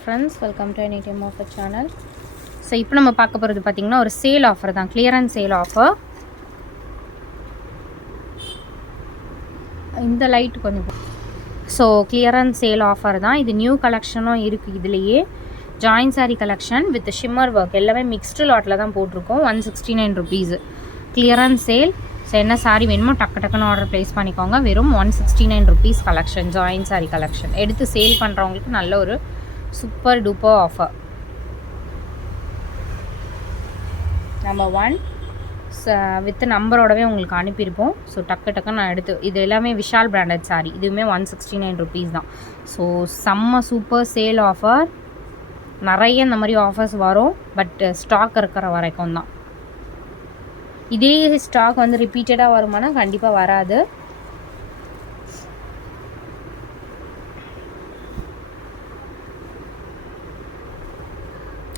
Friends, welcome to Anytime Offer channel. So இப்போ நம்ம பார்க்க போகிறது பார்த்தீங்கன்னா ஒரு சேல் ஆஃபர் தான், கிளியரன்ஸ் சேல் ஆஃபர். இந்த லைட் கொஞ்சம் ஸோ கிளியரன்ஸ் சேல் ஆஃபர் தான் இது. நியூ கலெக்ஷனும் இருக்குது இதுலேயே. Join sari collection with shimmer work எல்லாமே மிக்ஸ்டு லாட்டில் தான் போட்டிருக்கோம். 169 rupees கிளியரன்ஸ் சேல். ஸோ என்ன சாரி வேணுமோ டக்குன்னு ஆர்டர் ப்ளேஸ் பண்ணிக்கோங்க. வெறும் 169 rupees collection, join sari collection. எடுத்து சேல் பண்ணுறவங்களுக்கு நல்ல ஒரு super duper offer. Number 1 with நம்பரோடவே உங்களுக்கு அனுப்பியிருப்போம். ஸோ டக்குன்னு நான் எடுத்து, இது எல்லாமே விஷால் பிராண்டட் சாரி. இதுவுமே 169 rupees தான். ஸோ செம்ம சூப்பர் சேல் ஆஃபர். நிறைய இந்த மாதிரி ஆஃபர்ஸ் வரும், பட் ஸ்டாக் இருக்கிற வரைக்கும் தான். இதே ஸ்டாக் வந்து ரிப்பீட்டடாக வருமானா கண்டிப்பாக வராது.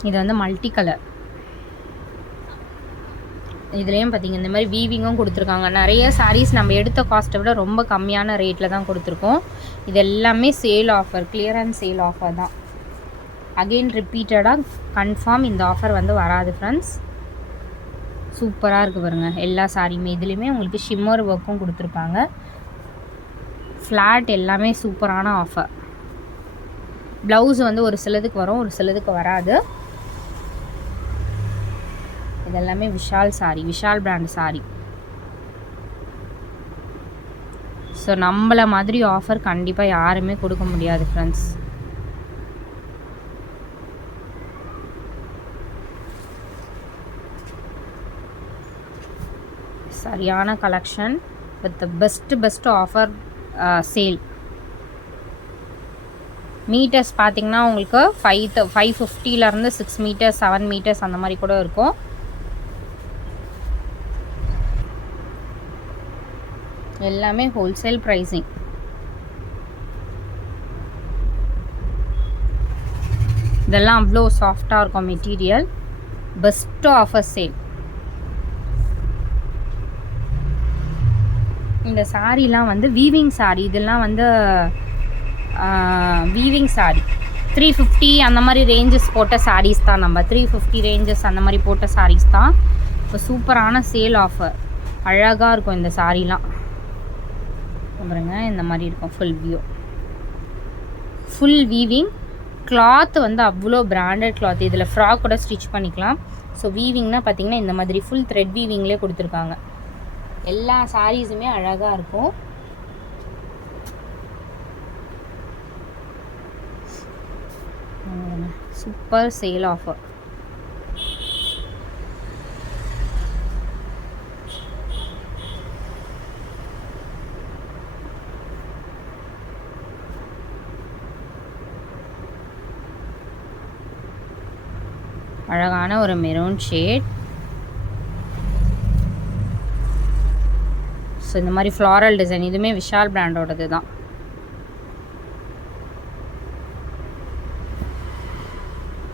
இது வந்து மல்டி கலர். இதுலேயும் பார்த்தீங்க இந்த மாதிரி வீவிங்கும் கொடுத்துருக்காங்க. நிறைய சாரீஸ் நம்ம எடுத்த காஸ்ட்டை விட ரொம்ப கம்மியான ரேட்டில் தான் கொடுத்துருக்கோம். இது எல்லாமே sale offer, clearance sale offer தான். அகெயின் ரிப்பீட்டடாக கன்ஃபார்ம் இந்த ஆஃபர் வந்து வராது ஃப்ரெண்ட்ஸ். சூப்பராக இருக்குது பாருங்கள் எல்லா சாரியுமே. இதுலேயுமே உங்களுக்கு ஷிம்மர் ஒர்க்கும் கொடுத்துருப்பாங்க. ஃப்ளாட் எல்லாமே சூப்பரான ஆஃபர். ப்ளவுஸ் வந்து ஒரு சிலதுக்கு வரும், ஒரு சிலதுக்கு வராது. இதெல்லாமே விஷால் சாரி, விஷால் பிராண்ட் சாரி. ஸோ நம்மளை மாதிரி ஆஃபர் கண்டிப்பாக யாருமே கொடுக்க முடியாது ஃப்ரெண்ட்ஸ். சரியான collection with best offer sale. Meters பார்த்திங்கன்னா உங்களுக்கு 550 6 meters 7 meters அந்த மாதிரி கூட இருக்கும். எல்லாமே ஹோல்சேல் ப்ரைஸிங். இதெல்லாம் அவ்வளோ சாஃப்டாக இருக்கும் மெட்டீரியல். Best offer sale. இந்த சாரீலாம் வந்து வீவிங் சாரீ. இதெல்லாம் வந்து வீவிங் சாரீ 350 அந்த மாதிரி ரேஞ்சஸ் போட்ட சாரீஸ் தான். நம்ம 350 ரேஞ்சஸ் அந்த மாதிரி போட்ட சாரீஸ் தான். இப்போ சூப்பரான சேல் ஆஃபர். அழகாக இருக்கும் இந்த சாரீலாம் பாருங்க. இந்த மாதிரி இருக்கும் full view, full weaving. Cloth வந்து அவ்வளோ பிராண்டட் கிளாத். இதில் ஃப்ராக் கூட ஸ்டிச் பண்ணிக்கலாம். ஸோ வீவிங்னா பார்த்தீங்கன்னா இந்த மாதிரி ஃபுல் த்ரெட் வீவிங்லேயே கொடுத்துருக்காங்க. எல்லா சாரீஸுமே அழகாக இருக்கும். Super sale offer. அழகான ஒரு மெரூன் ஷேட். ஸோ இந்த மாதிரி ஃப்ளாரல் டிசைன். இதுவுமே விஷால் பிராண்டோடது தான்.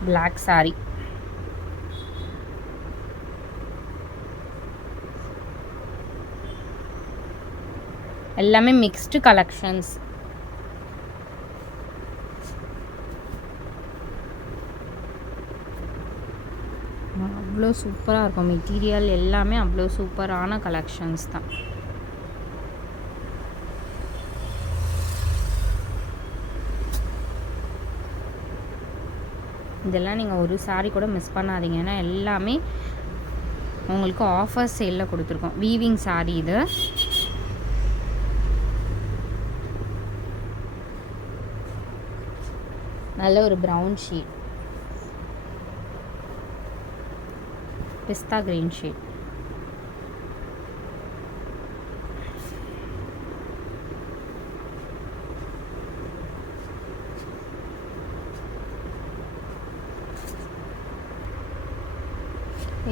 பிளாக் சாரி. எல்லாமே மிக்ஸ்டு கலெக்ஷன்ஸ். அவ்வளோ சூப்பராக இருக்கும் மெட்டீரியல். எல்லாமே அவ்வளோ சூப்பரான கலெக்ஷன்ஸ் தான். இதெல்லாம் நீங்கள் ஒரு சாரி கூட மிஸ் பண்ணாதீங்க. ஏன்னா எல்லாமே உங்களுக்கு ஆஃபர் சேலில் கொடுத்துருக்கோம். வீவிங் சாரி இது. நல்ல ஒரு ப்ரௌன் ஷேட், பிஸ்தா கிரீன் ஷேட்.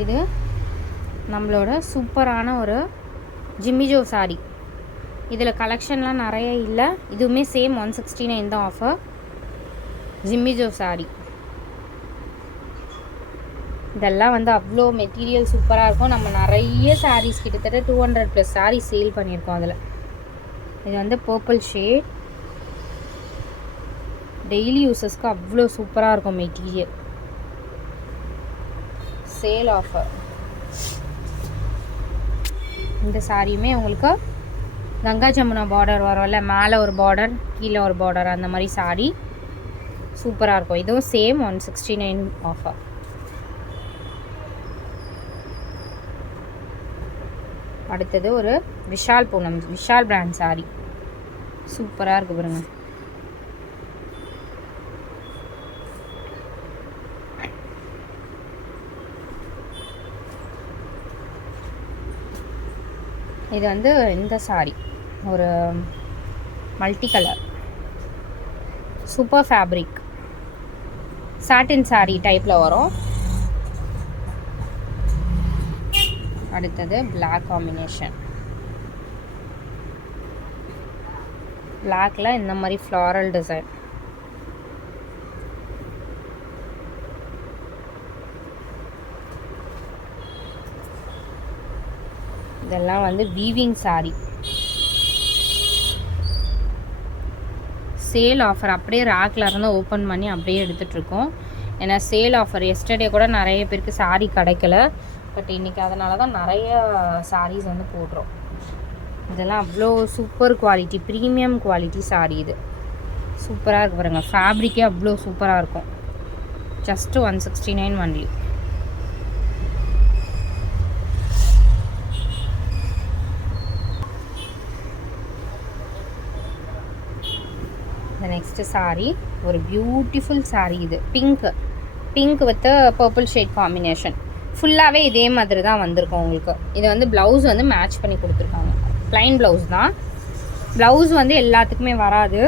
இது நம்மளோட சூப்பரான ஒரு ஜிம்மிஜோ சாரி. இதில் கலெக்ஷன்லாம் நிறைய இல்லை. இதுவுமே சேம் 169 தான் ஆஃபர். ஜிம்மிஜோ சாரி. இதெல்லாம் வந்து அவ்வளோ மெட்டீரியல் சூப்பராக இருக்கும். நம்ம நிறைய சாரீஸ் கிட்டத்தட்ட 200+ சாரீஸ் சேல் பண்ணியிருக்கோம் அதில். இது வந்து பர்பிள் ஷேட். டெய்லி யூஸஸ்க்கு அவ்வளோ சூப்பராக இருக்கும் மெட்டீரியல். Sale offer. இந்த சாரியுமே உங்களுக்கு கங்கா ஜமுனா பார்டர் வரும்ல, மேலே ஒரு பார்டர் கீழே ஒரு பார்டர், அந்த மாதிரி சாரி சூப்பராக இருக்கும். இதுவும் சேம் 169 ஆஃபர். அடுத்தது ஒரு விஷால் பூனம், விஷால் பிராண்ட் சாரி சூப்பராக இருக்குது பாருங்க. இது வந்து இந்த சாரி ஒரு மல்டி கலர் சூப்பர் ஃபேப்ரிக் சாட்டின் சாரி டைப்பில் வரும். அடுத்தது பிளாக் காம்பினேஷன். பிளாக்ல இந்த மாதிரி ஃப்ளாரல் டிசைன். இதெல்லாம் வந்து வீவிங் சாரி. Sale offer. அப்படியே ரேக்கில் இருந்து ஓப்பன் பண்ணி அப்படியே எடுத்துகிட்ருக்கோம். ஏன்னா சேல் ஆஃபர் எஸ்டர்டே கூட நிறைய பேருக்கு சாரி கிடைக்கல. பட் இன்றைக்கி அதனால தான் நிறைய சாரீஸ் வந்து போடுறோம். இதெல்லாம் அவ்வளோ super quality, premium quality sari. இது சூப்பராக இருக்குது பாருங்கள். ஃபேப்ரிக்கே அவ்வளோ சூப்பராக இருக்கும். Just 169 only. நெக்ஸ்ட்டு சாரீ ஒரு பியூட்டிஃபுல் சாரீ. இது pink with purple shade combination. ஃபுல்லாகவே இதே மாதிரி தான் வந்திருக்கும் உங்களுக்கு. இது வந்து ப்ளவுஸ் வந்து மேட்ச் பண்ணி கொடுத்துருக்காங்க. ப்ளைன் ப்ளவுஸ் தான். ப்ளவுஸ் வந்து எல்லாத்துக்குமே வராது.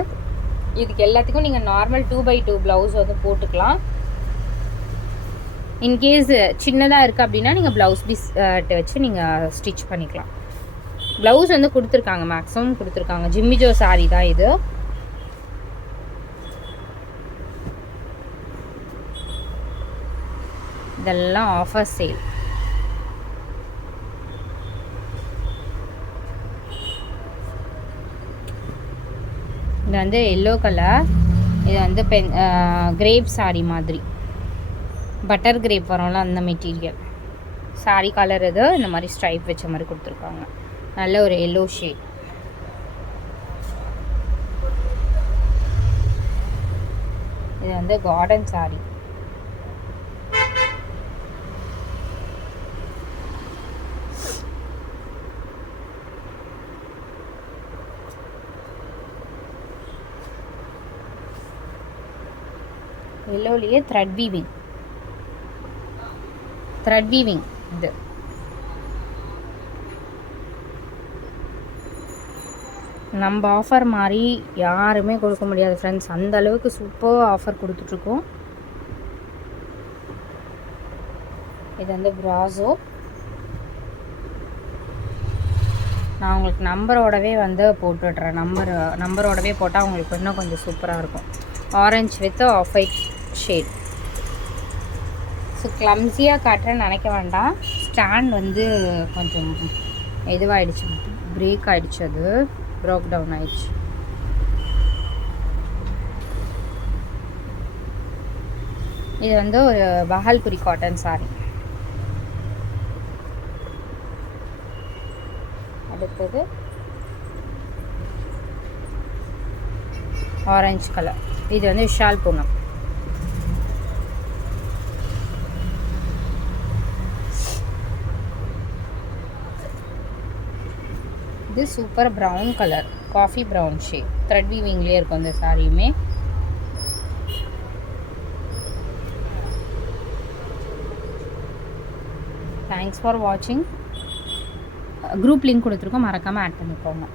இதுக்கு எல்லாத்துக்கும் நீங்கள் நார்மல் 2x2 ப்ளவுஸ் வந்து போட்டுக்கலாம். இன்கேஸ் சின்னதாக இருக்குது அப்படின்னா நீங்கள் ப்ளவுஸ் பீஸ் வச்சு நீங்கள் ஸ்டிச் பண்ணிக்கலாம். ப்ளவுஸ் வந்து கொடுத்துருக்காங்க, மேக்ஸிமம் கொடுத்துருக்காங்க. ஜிம்மிஜோ சாரீ தான் இது. இதெல்லாம் ஆஃபர் சேல். இது வந்து எல்லோ கலர். இது வந்து கிரேப் சாரி மாதிரி, பட்டர் கிரேப் வரும்ல அந்த மெட்டீரியல் சாரி கலர். இது இந்த மாதிரி ஸ்ட்ரைப் வச்ச மாதிரி கொடுத்துருக்காங்க. நல்ல ஒரு எல்லோ ஷேட். இது வந்து கார்டன் சாரி. எல்லோலேயே த்ரெட் வீவிங். இது நம்ம ஆஃபர் மாதிரி யாருமே கொடுக்க முடியாது ஃப்ரெண்ட்ஸ். அந்த அளவுக்கு சூப்பர் ஆஃபர் கொடுத்துட்ருக்கோம். இது வந்து பிராசோ. நான் உங்களுக்கு நம்பரோடவே வந்து போட்டுவிட்றேன். நம்பரோடவே போட்டால் உங்களுக்கு இன்னும் கொஞ்சம் சூப்பராக இருக்கும். Orange with off white shade. So கிளம்ஸியாக காட்டுறேன்னு நினைக்க வேண்டாம். ஸ்டாண்ட் வந்து கொஞ்சம் இதுவாகிடுச்சு, பிரேக் ஆகிடுச்சு, அது ப்ரோக் டவுன் ஆகிடுச்சு. இது வந்து ஒரு பஹால்புரி காட்டன் சாரி. அடுத்தது ஆரஞ்சு கலர். இது வந்து விஷால் பூனம். இது super brown colour, coffee brown shade. Thread வீவிங்லேயே இருக்கும் இந்த சாரியுமே. தேங்க்ஸ் ஃபார் வாட்சிங். குரூப் லிங்க் கொடுத்துருக்கோம், மறக்காமல் ஆட் பண்ணிக்கோங்க.